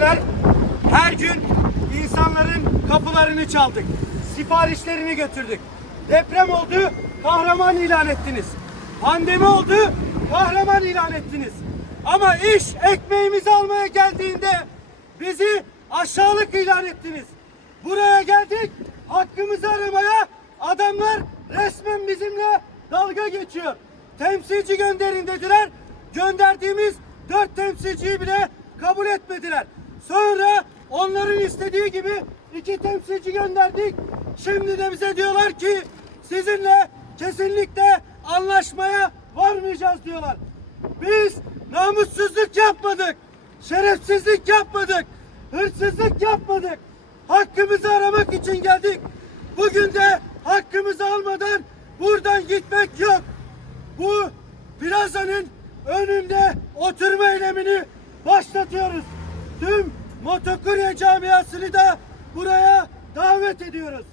geceler her gün insanların kapılarını çaldık. Siparişlerini götürdük. Deprem oldu, kahraman ilan ettiniz. Pandemi oldu, kahraman ilan ettiniz. Ama iş ekmeğimizi almaya geldiğinde bizi aşağılık ilan ettiniz. Buraya geldik, hakkımızı aramaya adamlar resmen bizimle dalga geçiyor. Temsilci gönderin dediler. Gönderdiğimiz dört temsilciyi bile kabul etmediler. Sonra onların istediği gibi iki temsilci gönderdik. Şimdi de bize diyorlar ki sizinle kesinlikle anlaşmaya varmayacağız diyorlar. Biz namussuzluk yapmadık. Şerefsizlik yapmadık. Hırsızlık yapmadık. Hakkımızı aramak için geldik. Bugün de hakkımızı almadan buradan gitmek yok. Bu plazanın önünde oturma eylemini başlatıyoruz. Tüm motokurye camiasını da buraya davet ediyoruz.